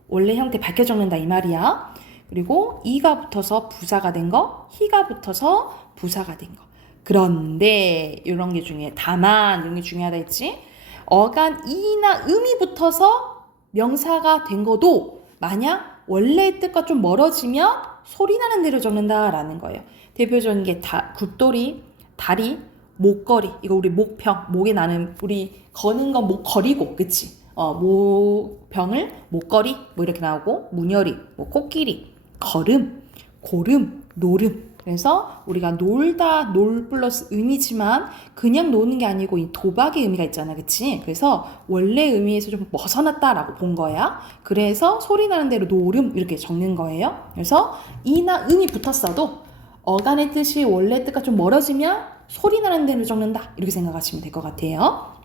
원래 형태 밝혀 적는다 이 말이야. 그리고 이가 붙어서 부사가 된 거, 히가 붙어서 부사가 된 거. 그런데 이런 게 중요해. 다만 이런 게 중요하다 했지. 어간 이나 음이 붙어서 명사가 된 것도 만약 원래의 뜻과 좀 멀어지면 소리 나는 대로 적는다라는 거예요. 대표적인 게 굿돌이, 다리, 목걸이. 이거 우리 목평, 목에 나는 우리 거는 건 목걸이고, 그치? 목병을 목걸이 뭐 이렇게 나오고 문열이, 뭐 코끼리, 걸음, 고름, 노름. 그래서 우리가 놀다, 놀 플러스 의미지만 그냥 노는 게 아니고 이 도박의 의미가 있잖아, 그치? 그래서 원래 의미에서 좀 벗어났다라고 본 거야. 그래서 소리 나는 대로 노름 이렇게 적는 거예요. 그래서 이나 음이 붙었어도 어간의 뜻이 원래 뜻과 좀 멀어지면 소리 나는 대로 적는다 이렇게 생각하시면 될 것 같아요.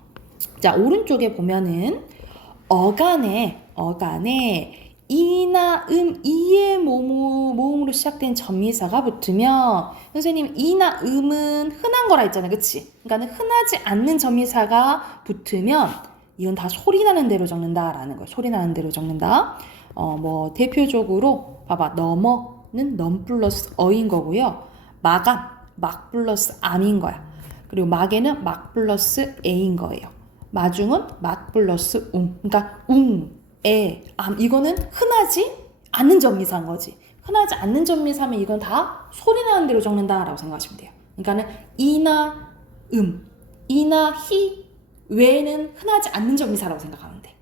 자, 오른쪽에 보면은 어간에 이나 이의 모음으로 시작된 접미사가 붙으면 선생님 이나 음은 흔한 거라 했잖아요, 그치? 그러니까 흔하지 않는 접미사가 붙으면 이건 다 소리 나는 대로 적는다라는 거예요. 소리 나는 대로 적는다. 뭐 대표적으로 봐봐, 넘어는 넘 플러스 어인 거고요. 마감, 막 플러스 암인 거야. 그리고 막에는 막 플러스 에인 거예요. 마중은 막 플러스 그러니까 암 이거는 흔하지 않는 접미사인 거지. 흔하지 않는 접미사면 이건 다 소리 나는 대로 적는다라고 생각하시면 돼요. 그러니까는 이나 이나 히 외에는 흔하지 않는 접미사라고 생각하면 돼.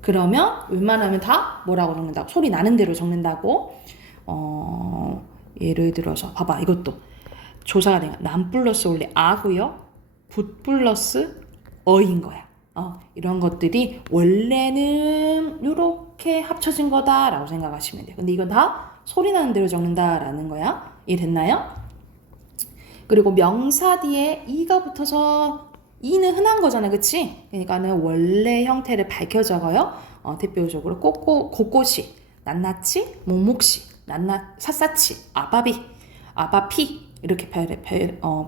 그러면 웬만하면 다 뭐라고 적는다고? 소리 나는 대로 적는다고. 예를 들어서 봐봐, 이것도 조사가 돼요. 남 플러스 원래 아고요. 붓 플러스 어인 거야. 이런 것들이 원래는 이렇게 합쳐진 거다라고 생각하시면 돼요. 근데 이건 다 소리 나는 대로 적는다라는 거야. 이해됐나요? 그리고 명사 뒤에 이가 붙어서 이는 흔한 거잖아, 그치? 그러니까는 원래 형태를 밝혀 적어요. 대표적으로 곳곳이, 낱낱이, 묵묵시, 샅샅이, 아바피 이렇게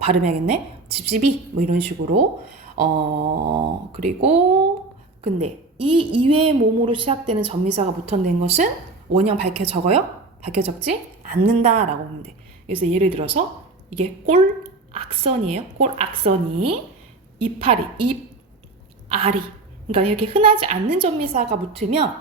발음해야겠네. 집집이 뭐 이런 식으로. 그리고 근데 이 이외의 몸으로 시작되는 접미사가 붙어낸 것은 원형 밝혀 적어요? 밝혀 적지 않는다라고 보면 돼. 그래서 예를 들어서 이게 꼴악선이에요. 꼴악선이 이파리, 입아리. 그러니까 이렇게 흔하지 않는 접미사가 붙으면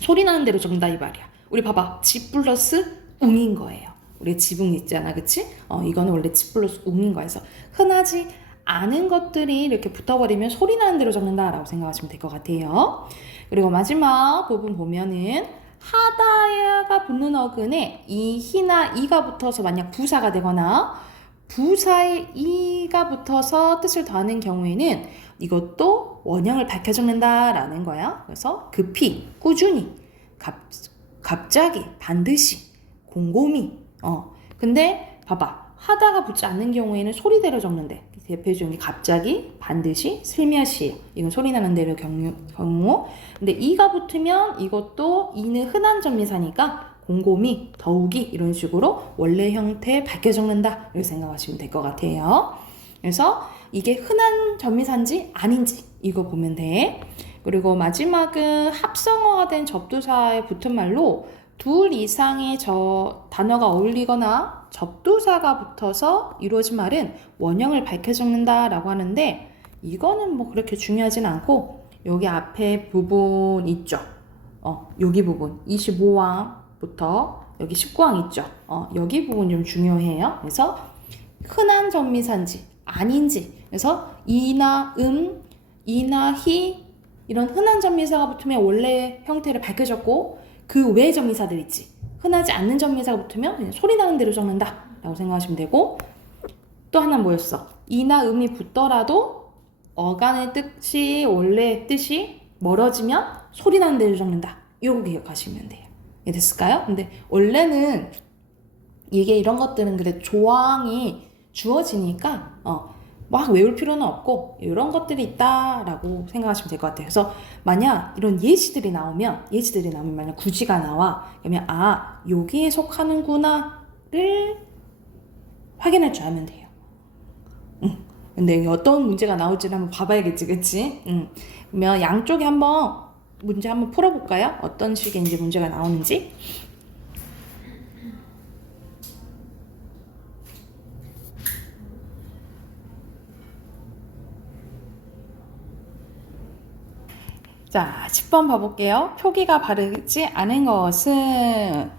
소리 나는 대로 적는다 이 말이야. 우리 봐봐, 집 플러스 웅인 거예요. 우리 지붕 있잖아, 그치? 이거는 원래 집 플러스 웅인 거야. 그래서 흔하지 않은 것들이 이렇게 붙어버리면 소리 나는 대로 적는다라고 생각하시면 될 것 같아요. 그리고 마지막 부분 보면은 하다가 붙는 어근에 이 히나 이가 붙어서 만약 부사가 되거나 부사에 이가 붙어서 뜻을 더하는 경우에는 이것도 원형을 밝혀 적는다라는 거야. 그래서 급히, 꾸준히, 갑자기, 반드시, 곰곰이. 근데 봐봐, 하다가 붙지 않는 경우에는 소리대로 적는데 대표적인 게 갑자기, 반드시, 슬며시. 이건 소리 나는 대로 경우. 근데 이가 붙으면 이것도 이는 흔한 접미사니까 곰곰이, 더욱이 이런 식으로 원래 형태 밝혀 적는다 이렇게 생각하시면 될 것 같아요. 그래서 이게 흔한 접미사인지 아닌지 이거 보면 돼. 그리고 마지막은 합성어가 된 접두사에 붙은 말로 둘 이상의 단어가 어울리거나 접두사가 붙어서 이루어진 말은 원형을 밝혀 적는다라고 하는데 이거는 뭐 그렇게 중요하진 않고 여기 앞에 부분 있죠. 여기 부분 25항부터 여기 19항 있죠. 여기 부분 좀 중요해요. 그래서 흔한 접미사인지 아닌지 그래서 이나 이나 히 이런 흔한 접미사가 붙으면 원래 형태를 밝혀 적고 그 외의 접미사들 있지. 흔하지 않는 접미사가 붙으면 그냥 소리 나는 대로 적는다 라고 생각하시면 되고 또 하나 뭐였어? 이나 음이 붙더라도 어간의 뜻이 원래 뜻이 멀어지면 소리 나는 대로 적는다. 이거 기억하시면 돼요. 이해 됐을까요? 근데 원래는 이게 이런 것들은 그래 조항이 주어지니까 막 외울 필요는 없고 이런 것들이 있다라고 생각하시면 될 것 같아요. 그래서 만약 이런 예시들이 나오면 만약 구지가 나와 그러면 여기에 속하는구나를 확인할 줄 알면 돼요. 근데 어떤 문제가 나올지를 한번 봐봐야겠지, 그치? 그러면 양쪽에 문제 한번 풀어볼까요? 어떤 식의 이제 문제가 나오는지. 자, 10번 봐볼게요. 표기가 바르지 않은 것은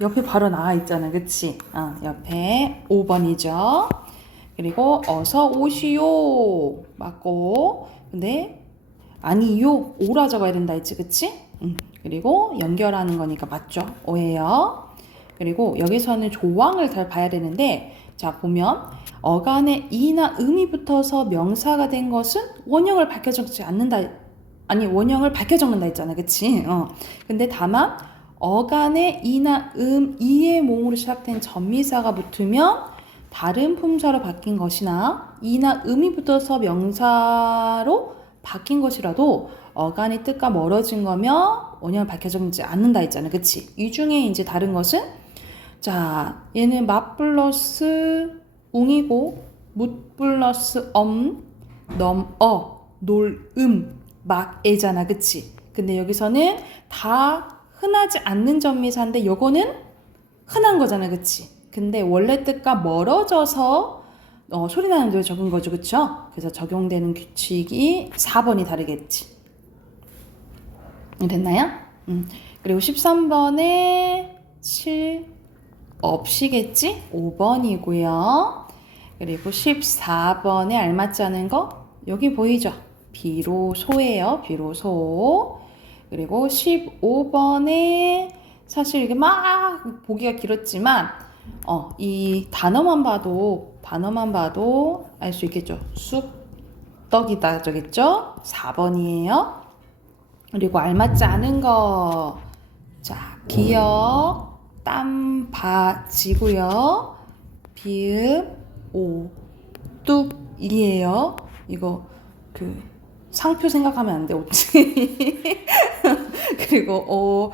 옆에 바로 나와 있잖아, 그치? 옆에 5번이죠. 그리고 어서 오시오 맞고, 근데 아니요 오라 적어야 된다 했지, 그치? 그리고 연결하는 거니까 맞죠? 오예요. 그리고 여기서는 조항을 잘 봐야 되는데, 자 보면 어간에 이나 음이 붙어서 명사가 된 것은 원형을 밝혀 적지 않는다. 아니 원형을 밝혀 적는다 했잖아, 그치? 근데 다만 어간에 이나 이의 모음으로 시작된 전미사가 붙으면 다른 품사로 바뀐 것이나 이나 음이 붙어서 명사로 바뀐 것이라도 어간의 뜻과 멀어진 거며 원형을 밝혀 적지 않는다 했잖아, 그치? 이 중에 이제 다른 것은, 자 얘는 맛 플러스 웅이고 묻 플러스 놀 막애잖아, 그치? 근데 여기서는 다 흔하지 않는 전미사인데 요거는 흔한 거잖아, 그치? 근데 원래 뜻과 멀어져서 소리 나는 대로 적은 거죠, 그쵸? 그래서 적용되는 규칙이 4번이 다르겠지. 됐나요? 그리고 13번에 7 없이겠지? 5번이고요. 그리고 14번에 알맞지 않은 거 여기 보이죠? 비로소예요. 비로소. 그리고 15번에 사실 이게 막 보기가 길었지만 이 단어만 봐도 알 수 있겠죠. 쑥떡이다 저겠죠? 4번이에요. 그리고 알맞지 않은 거, 자 기역 땀바지고요. 비읍 오 뚝이에요. 이거 상표 생각하면 안 돼, 혹시. 그리고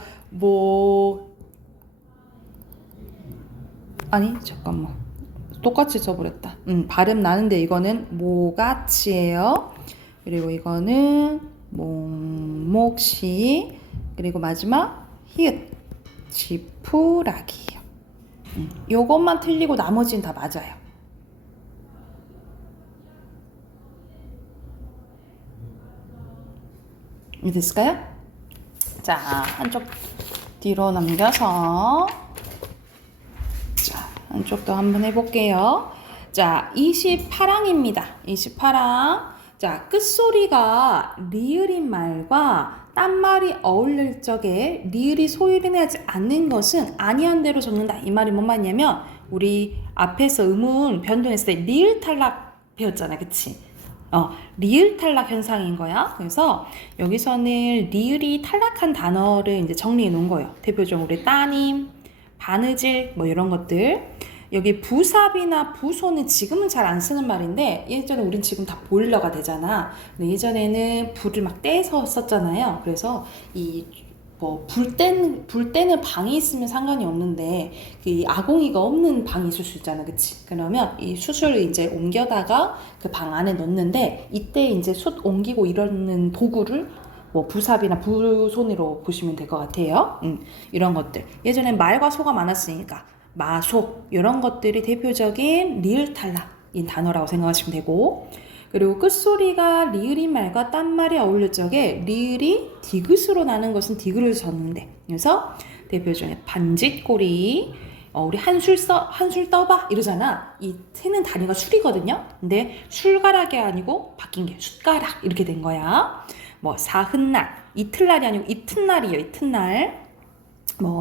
아니 잠깐만 똑같이 써버렸다. 발음 나는데 이거는 모가치예요. 그리고 이거는 몽목시. 그리고 마지막 히읗 지푸라기예요. 요것만 틀리고 나머지는 다 맞아요. 됐을까요? 자, 한쪽 뒤로 넘겨서 자, 한쪽도 한번 해볼게요. 자, 28항입니다. 28항. 자, 끝소리가 리을인 말과 딴말이 어울릴 적에 리을이 소리를 내지 않는 것은 아니한 대로 적는다. 이 말이 뭔 말이냐면 우리 앞에서 음운 변동했을 때 리을 탈락 배웠잖아, 그치? 리을 탈락 현상인 거야. 그래서 여기서는 리을이 탈락한 단어를 이제 정리해 놓은 거예요. 대표적으로 우리 따님, 바느질 뭐 이런 것들. 여기 부삽이나 부소는 지금은 잘 안 쓰는 말인데 예전에 우린 지금 다 보일러가 되잖아. 근데 예전에는 불을 막 떼서 썼잖아요. 그래서 불 때는 방이 있으면 상관이 없는데 이 아궁이가 없는 방이 있을 수 있잖아, 그치? 그러면 이 숯을 이제 옮겨다가 그 방 안에 넣는데 이때 이제 숯 옮기고 이러는 도구를 부삽이나 부손으로 보시면 될 것 같아요. 이런 것들 예전엔 말과 소가 많았으니까 마소 이런 것들이 대표적인 리을 탈락인 단어라고 생각하시면 되고, 그리고 끝소리가 리을인 말과 딴말이 어울릴 적에 리을이 디귿으로 나는 것은 디귿을 썼는데, 그래서 대표적인 반짓꼬리, 우리 한술 떠봐 이러잖아. 이 새는 단위가 술이거든요. 근데 술가락이 아니고 바뀐 게 숫가락 이렇게 된 거야. 사흔날, 이틀날이 아니고 이튿날이에요. 이튿날.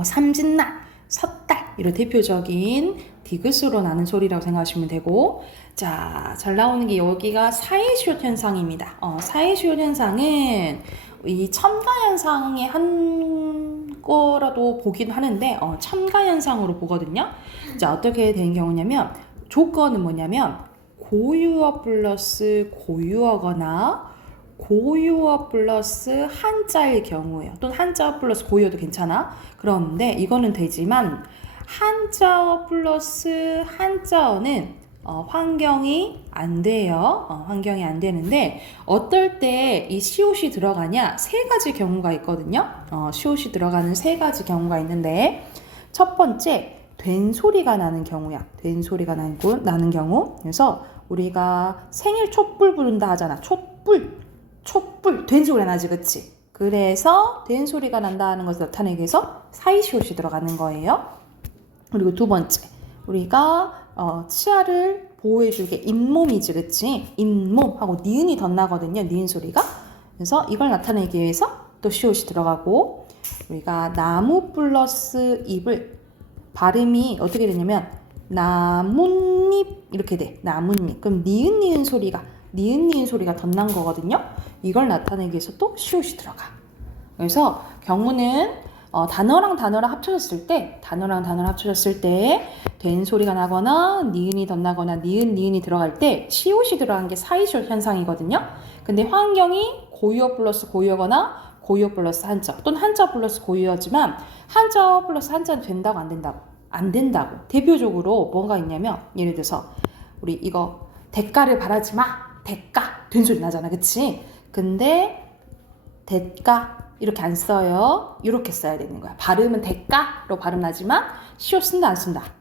삼진날, 섣달 이런 대표적인 디귿으로 나는 소리라고 생각하시면 되고, 자, 잘 나오는 게 여기가 사이시옷 현상입니다. 사이시옷 현상은 이 첨가 현상의 한 거라도 보긴 하는데 첨가 현상으로 보거든요. 자, 어떻게 된 경우냐면 조건은 뭐냐면 고유어 플러스 고유어거나 고유어 플러스 한자일 경우예요. 또는 한자어 플러스 고유어도 괜찮아. 그런데 이거는 되지만 한자어 플러스 한자어는 환경이 안 돼요. 환경이 안 되는데 어떨 때 이 시옷이 들어가냐? 세 가지 경우가 있거든요. 시옷이 들어가는 세 가지 경우가 있는데 첫 번째 된 소리가 나는 경우야. 된 소리가 나는 경우. 그래서 우리가 생일 촛불 부른다 하잖아. 촛불 된 소리가 나지, 그치? 그래서 된 소리가 난다는 것을 나타내기 위해서 사이시옷이 들어가는 거예요. 그리고 두 번째, 우리가 치아를 보호해주게 잇몸이지, 그치? 잇몸하고 니은이 덧나거든요, 니은 소리가. 그래서 이걸 나타내기 위해서 또 시옷이 들어가고, 우리가 나무 플러스 잎을 발음이 어떻게 되냐면 나뭇잎 이렇게 돼. 나뭇잎. 그럼 니은 소리가 덧난 거거든요. 이걸 나타내기 위해서 또 시옷이 들어가. 그래서 경우는 단어랑 단어랑 합쳐졌을 때 된 소리가 나거나 니은이 덧나거나 니은이 들어갈 때 시옷이 들어간 게 사이시옷 현상이거든요. 근데 환경이 고유어 플러스 고유어거나 고유어 플러스 한자 또는 한자 플러스 고유어지만 한자 플러스 한자는 된다고 안 된다고. 대표적으로 뭐가 있냐면 예를 들어서 우리 이거 대가를 바라지 마. 대가 된 소리 나잖아, 그치? 근데 대가 이렇게 안 써요. 이렇게 써야 되는 거야. 발음은 대가로 발음 나지만 시옷 쓴다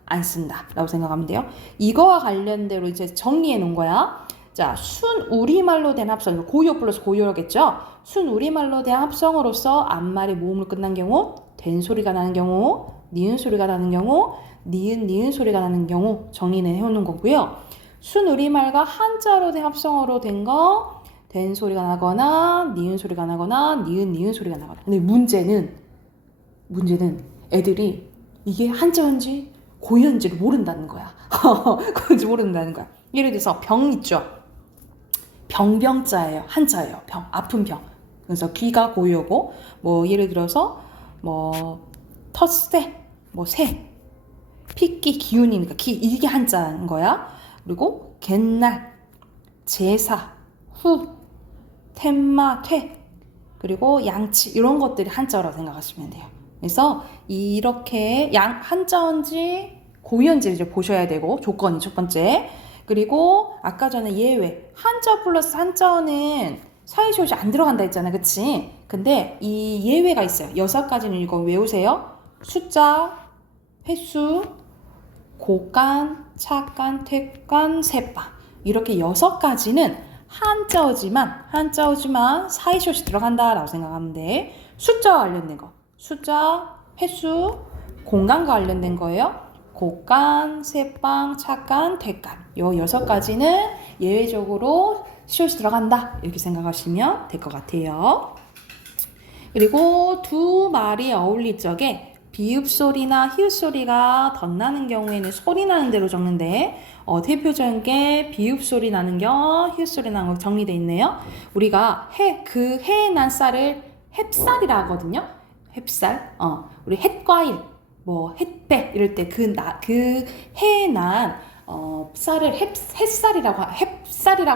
안 쓴다 라고 생각하면 돼요. 이거와 관련대로 이제 정리해 놓은 거야. 자, 순 우리말로 된 합성, 고유어 플러스 고유어겠죠? 순 우리말로 된 합성으로서 앞말이 모음으로 끝난 경우, 된 소리가 나는 경우, 니은 소리가 나는 경우, 니은 소리가 나는 경우 정리는 해오는 거고요. 순 우리말과 한자로 된 합성어로 된 거, 된 소리가 나거나, 니은 소리가 나거나, 니은 소리가 나거나. 근데 문제는 애들이 이게 한자인지 고유인지를 모른다는 거야. 그런지 모른다는 거야. 예를 들어서 병 있죠? 병자예요. 한자예요. 병, 아픈 병. 그래서 귀가 고유어고, 뭐 예를 들어서 뭐 텃세, 뭐 새, 핏기, 기운이니까 이게 한자인 거야. 그리고 갯날, 제사, 후, 텐마, 퇴, 그리고 양치 이런 것들이 한자어라고 생각하시면 돼요. 그래서 이렇게 한자어인지 고유어인지를 이제 보셔야 되고 조건이 첫 번째. 그리고 아까 전에 예외 한자어 플러스 한자어는 사이시옷이 안 들어간다 했잖아, 그치? 근데 이 예외가 있어요. 6가지는 이거 외우세요. 숫자, 횟수, 고간, 차간, 퇴간, 세방 이렇게 6가지는 한자어지만 사이시옷이 들어간다라고 생각하면 돼. 숫자와 관련된 거, 숫자, 횟수, 공간과 관련된 거예요. 고간, 세방, 차간, 퇴간 요 6가지는 예외적으로 시옷이 들어간다 이렇게 생각하시면 될 것 같아요. 그리고 두 말이 어울릴 적에 비읍 소리나 히읗 소리가 덧나는 경우에는 소리 나는 대로 적는데 대표적인 게 비읍 소리 나는 경, 히읗 소리 나는 거 정리되어 있네요. 우리가 그 해에 난 쌀을 햅쌀이라 하거든요. 햅쌀. 우리 햇과일, 뭐 햇배 이럴 때 그 해에 난 쌀을 햇쌀이라고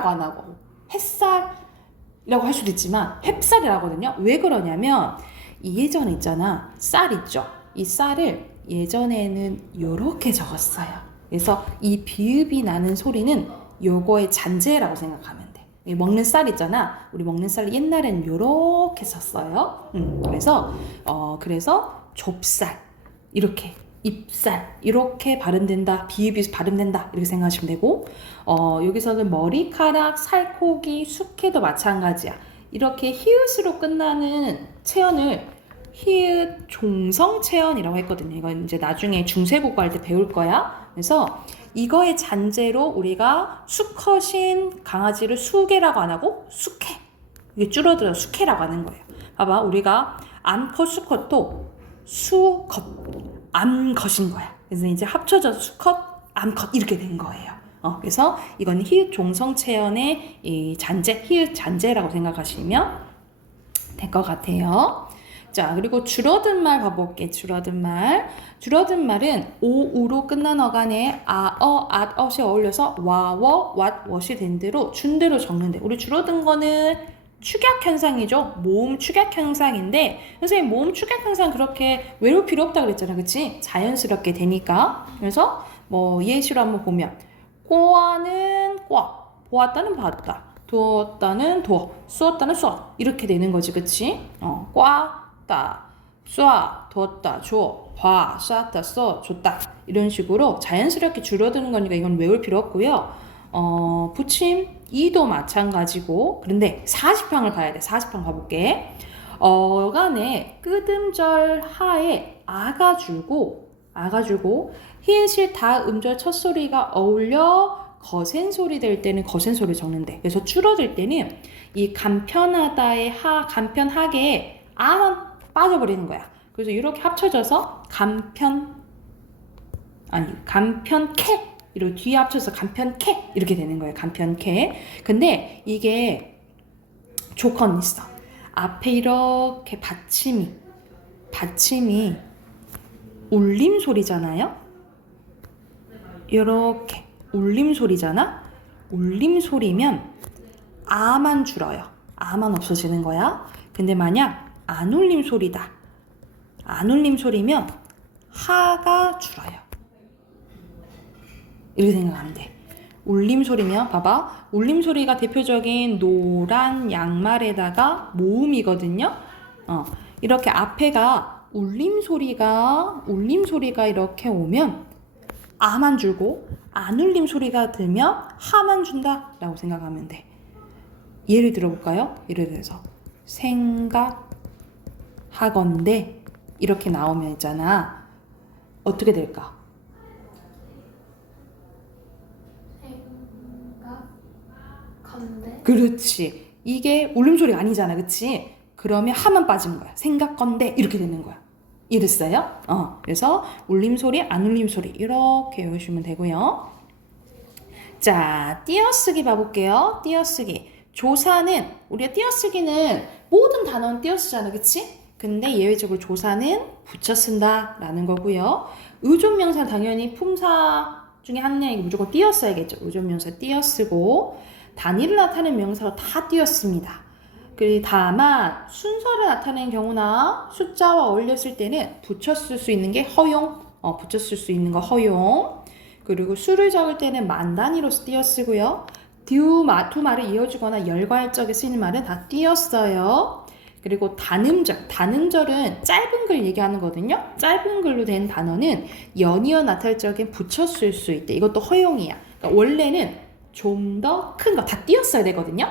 안 하고 햇살이라고 할 수도 있지만 햅쌀이라고 하거든요. 왜 그러냐면 예전에 있잖아. 쌀 있죠. 이 쌀을 예전에는 요렇게 적었어요. 그래서 이 비읍이 나는 소리는 요거의 잔재라고 생각하면 돼. 먹는 쌀 있잖아. 우리 먹는 쌀 옛날에는 요렇게 썼어요. 그래서 좁쌀 이렇게 입쌀 이렇게 발음된다. 비읍이 발음된다. 이렇게 생각하시면 되고 여기서는 머리카락, 살코기, 숙회도 마찬가지야. 이렇게 히읗으로 끝나는 체언을 히읗 종성 체언이라고 했거든요. 이건 이제 나중에 중세국어 할 때 배울 거야. 그래서 이거의 잔재로 우리가 수컷인 강아지를 수개라고 안 하고 수캐. 이게 줄어들어 수캐라고 하는 거예요. 봐봐. 우리가 암컷, 수컷도 수컷, 암컷인 거야. 그래서 이제 합쳐져서 수컷, 암컷 이렇게 된 거예요. 그래서 이건 히읗 종성 체언의 이 잔재, 히읗 잔재라고 생각하시면 될 것 같아요. 자, 그리고 줄어든 말 가볼게. 줄어든 말. 줄어든 말은 오우로 끝난 어간에 아어, 앗엇이 어울려서 와워, 왓워시 된 대로 준 대로 적는데 우리 줄어든 거는 축약 현상이죠. 모음 축약 현상인데 선생님 모음 축약 현상 그렇게 외울 필요 없다 그랬잖아. 그치? 자연스럽게 되니까. 그래서 뭐 예시로 한번 보면 꼬아는 꽈, 보았다는 봤다, 두었다는 두어, 쏘았다는 쏘아 이렇게 되는 거지. 그치? 꽈다, 쏘아, 두었다, 주어, 봐, 쏘았다, 써, 줬다 이런 식으로 자연스럽게 줄어드는 거니까 이건 외울 필요 없고요. 붙임 이도 마찬가지고 그런데 40항을 봐야 돼. 40항 봐볼게. 어간에 끄듬절 하에 아가 줄고 히읗이 다 음절 첫 소리가 어울려 거센 소리 될 때는 거센 소리 적는데 그래서 줄어들 때는 이 간편하다의 간편하게 아만 빠져버리는 거야. 그래서 이렇게 합쳐져서 간편캐 이렇게 뒤에 합쳐서 간편캐 이렇게 되는 거예요. 간편캐. 근데 이게 조건이 있어. 앞에 이렇게 받침이 울림 소리잖아요. 이렇게 울림 소리잖아. 울림 소리면 아만 줄어요. 아만 없어지는 거야. 근데 만약 안 울림 소리다. 안 울림 소리면 하가 줄어요. 이렇게 생각하면 돼. 울림 소리면 봐봐. 울림 소리가 대표적인 노란 양말에다가 모음이거든요. 이렇게 앞에가 울림 소리가 이렇게 오면 아만 줄고 안 울림 소리가 들면 하만 준다 라고 생각하면 돼. 예를 들어볼까요? 예를 들어서 생각하건대 이렇게 나오면 있잖아. 어떻게 될까? 건데? 그렇지. 이게 울림소리가 아니잖아. 그치? 그러면 하만 빠지는 거야. 생각건대 이렇게 되는 거야. 이해됐어요? 그래서 울림소리, 안 울림소리 이렇게 외우시면 되고요. 자, 띄어쓰기 봐볼게요. 띄어쓰기. 조사는 우리가 띄어쓰기는 모든 단어는 띄어쓰잖아. 그치? 근데 예외적으로 조사는 붙여 쓴다 라는 거고요. 의존명사 당연히 품사 중에 하나이고 무조건 띄어써야겠죠. 의존명사 띄어쓰고 단위를 나타내는 명사로 다 띄었습니다. 그리고 다만 순서를 나타내는 경우나 숫자와 어울렸을 때는 붙였을 수 있는 게 허용, 붙였을 수 있는 거 허용. 그리고 수를 적을 때는 만 단위로서 띄어쓰고요. 두 말을 이어주거나 열과할적에 쓰이는 말은 다 띄었어요. 그리고 단음절은 짧은 글 얘기하는 거거든요. 짧은 글로 된 단어는 연이어 나타날 적엔 붙였을 수 있대. 이것도 허용이야. 그러니까 원래는 좀 더 큰 거 다 띄었어야 되거든요.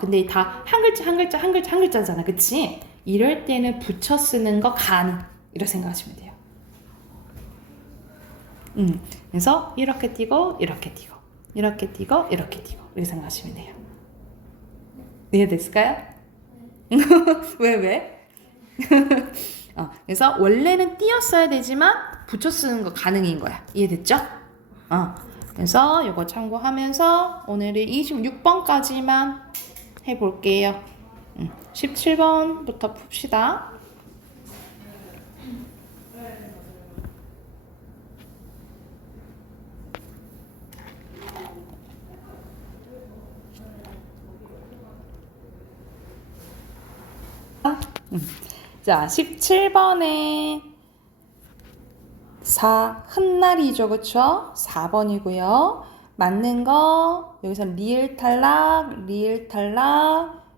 근데 다 한 글자잖아. 그치? 이럴 때는 붙여 쓰는 거 가능. 이렇게 생각하시면 돼요. 그래서 이렇게 띄고 이렇게 띄고 이렇게 띄고 이렇게 띄고 이렇게 생각하시면 돼요. 이해됐을까요? 왜? 그래서 원래는 띄었어야 되지만 붙여 쓰는 거 가능인 거야. 이해됐죠? 그래서 이거 참고하면서 오늘은 26번까지만 해볼게요. 17번부터 풉시다. 자, 17번에 훗날이죠. 그쵸? 4번이고요. 맞는 거 여기서는 리을 탈락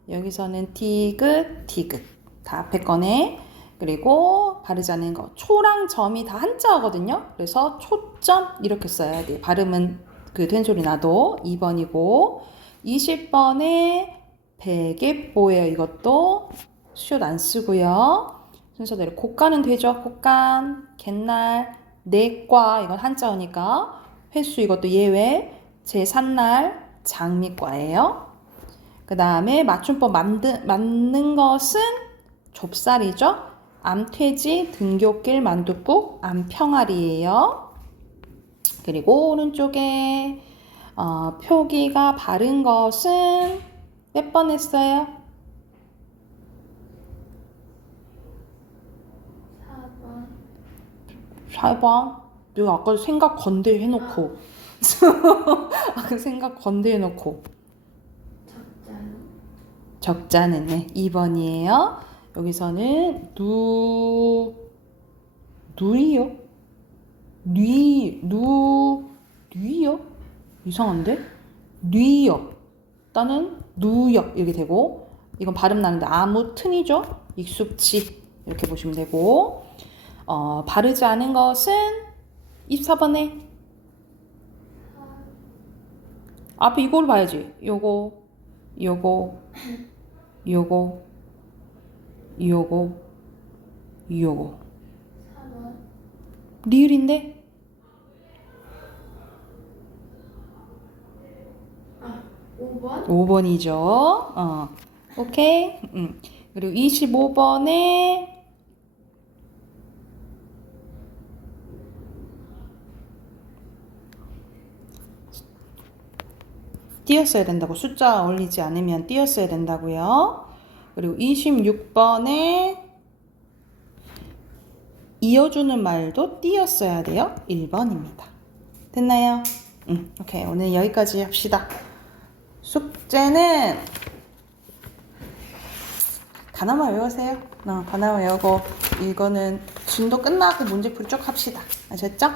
여기서는 디귿 다 앞에 거네. 그리고 바르지 않는 거 초랑 점이 다 한자어거든요. 그래서 초점 이렇게 써야 돼. 발음은 그 된 소리 나도. 2번이고 20번에 베개뽀예요. 이것도 슛 안 쓰고요. 순서대로 곡간은 되죠. 곡간, 갯날, 내과 이건 한자어니까 횟수 이것도 예외. 제3날 장미과예요. 그 다음에 맞춤법 맞는 것은 좁쌀이죠. 암퇴지, 등굣길, 만둣국, 암평아리예요. 그리고 오른쪽에 표기가 바른 것은 몇 번 했어요? 잘 봐. 내가 아까 생각 건대 해놓고. 아까 생각 건대 해놓고. 적자는 네, 2번이에요. 여기서는 누이요? 뉘요? 이상한데? 뉘요. 따는 누역 이렇게 되고, 이건 발음 나는데 아무튼이죠. 익숙지 이렇게 보시면 되고, 바르지 않은 것은 24번에 앞에 이거를 봐야지. 요거 요거 리을인데 5번? 5번이죠. 오케이. 그리고 25번에 띄었어야 된다고. 숫자 올리지 않으면 띄었어야 된다고요. 그리고 26번에 이어주는 말도 띄었어야 돼요. 1번입니다. 됐나요? 오케이. 오늘 여기까지 합시다. 숙제는 단어만 외우세요. 단어만 외우고 이거는 진도 끝나고 문제풀이 쭉 합시다. 아셨죠?